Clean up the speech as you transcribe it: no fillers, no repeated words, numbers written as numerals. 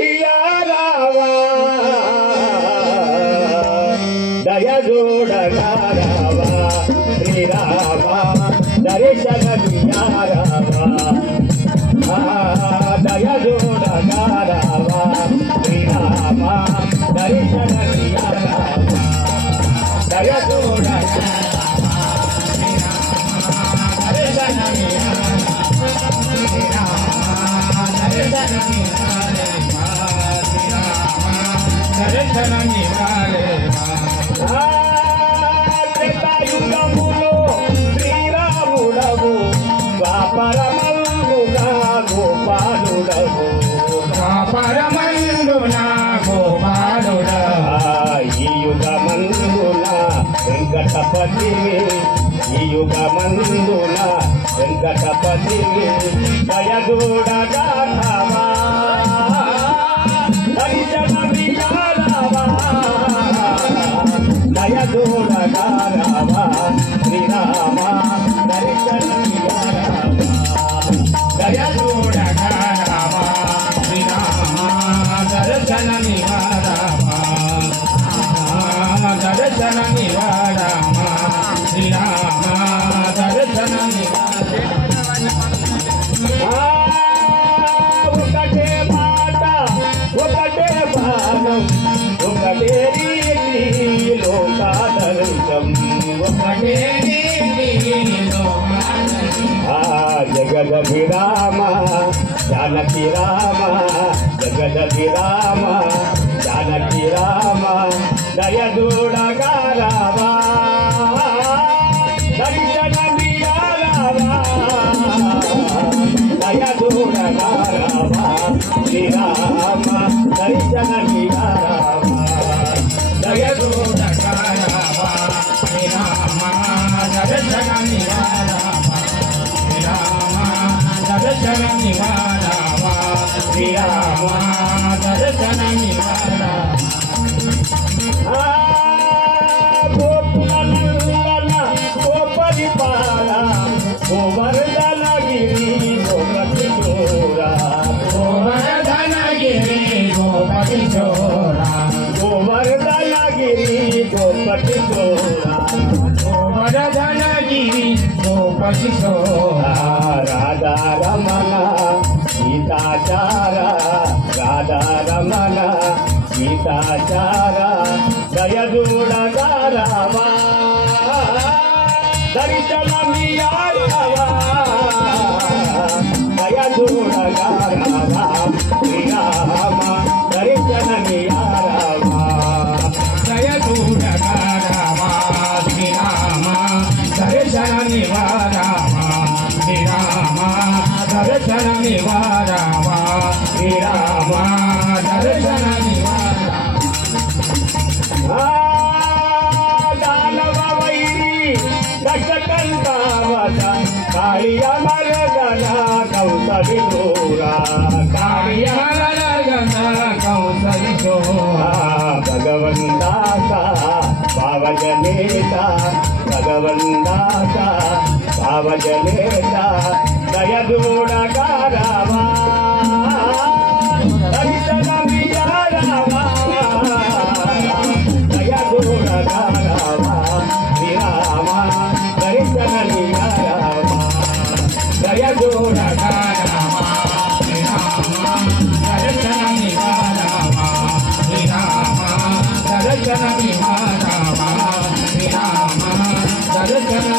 దర్శనమియారావా దయజోడగారావా శ్రీరామ దర్శనమియారావా దయజోడగారావా శ్రీరామ దర్శనమియారావా దయజోడగారావా శ్రీరాముడవు ద్వాపరమందున గోపాలుడవు ఈ యుగమందున వెంకటపతివి ఈ యుగమందున వెంకటపతివి దయదూడగారావా దర్శనమియారావా దయదూడగారావా శ్రీరామ దర్శనమియారావా దయదూడగారావా శ్రీరామ దర్శనమియారావా దర్శనమియారావా శ్రీరామ దర్శనమియారావా ఒకటే మాట ఒకటే భాగం ఒకటే రీతి లోకాదర్శం ఒకటే జగదభిరామ జానకి రామ జగదభిరామ జానకి రామ దయదూడగారావా దర్శనమియారావా దయదూడగారావా శ్రీరామ దర్శనమియారావా దయదూడగారావా శ్రీరామ దర్శనమియారావా శ్రీరామ దర్శనమియారావా శ్రీరామ దర్శనమియారావా గోపరిపాల గోవర్ధనగిరి గోపకిశోరా గోవర్ధనగిరి గోపకిశోరా గోవర్ధనగిరి గోపకిశోరా గోవర్ధనగిరి గోపకిశోరా రాధారమణ సీతాచార రాధారమణ సీతాచార దయదూడగారావా దర్శనమియారావా దయదూడగారావా శ్రీరామ దర్శనమియారావా దయదూడగారావా శ్రీరామ దర్శనమియారావా శ్రీరామ దర్శనమియారావా శ్రీరామ దర్శనమియారావా దానవ వైరి దశకంఠావత కాళియమరగణ కౌసలిశూరా కాళియమరగణ కౌసలిశూరా భగవందాస భావజనేత భగవందాస భావజనేత దయదూడగారావా దర్శనమియారావా దయదూడగారావా శ్రీరామ దర్శనమియారావా దయదూడగారావా శ్రీరామ దర్శనమియారావా శ్రీరామ దర్శనమియారావా శ్రీరామ దర్శన